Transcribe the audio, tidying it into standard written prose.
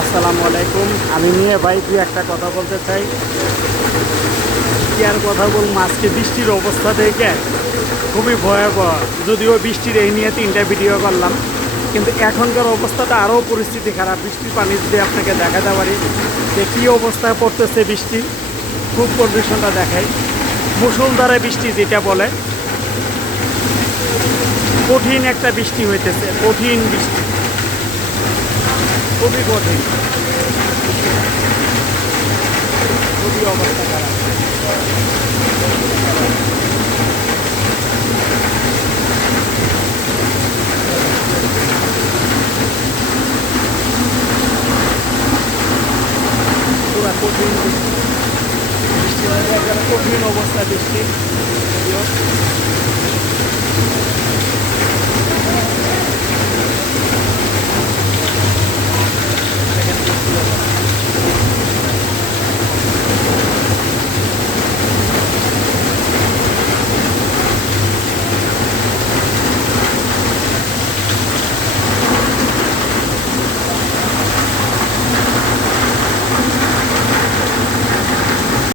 আসসালামু আলাইকুম। আমি নিয়ে ভাই দুই একটা কথা বলতে চাই। কি আর কথা বলবো, আজকে বৃষ্টির অবস্থা দেখে খুবই ভয়াবহ। যদিও বৃষ্টির এই নিয়ে 3টা ভিডিও করলাম, কিন্তু এখনকার অবস্থাটা আরও পরিস্থিতি খারাপ। বৃষ্টির পানি যদি আপনাকে দেখাতে পারি যে কী অবস্থায় পড়তেছে বৃষ্টি, খুব কন্ডিশনটা দেখাই। মুষলধারে বৃষ্টি যেটা বলে, কঠিন একটা বৃষ্টি হইতেছে, কঠিন বৃষ্টি, খুবই কঠিন, খুবই অবস্থা খারাপ। পুরা কঠিন বৃষ্টি, বৃষ্টি মানে একেবারে কঠিন অবস্থা বৃষ্টি। যদিও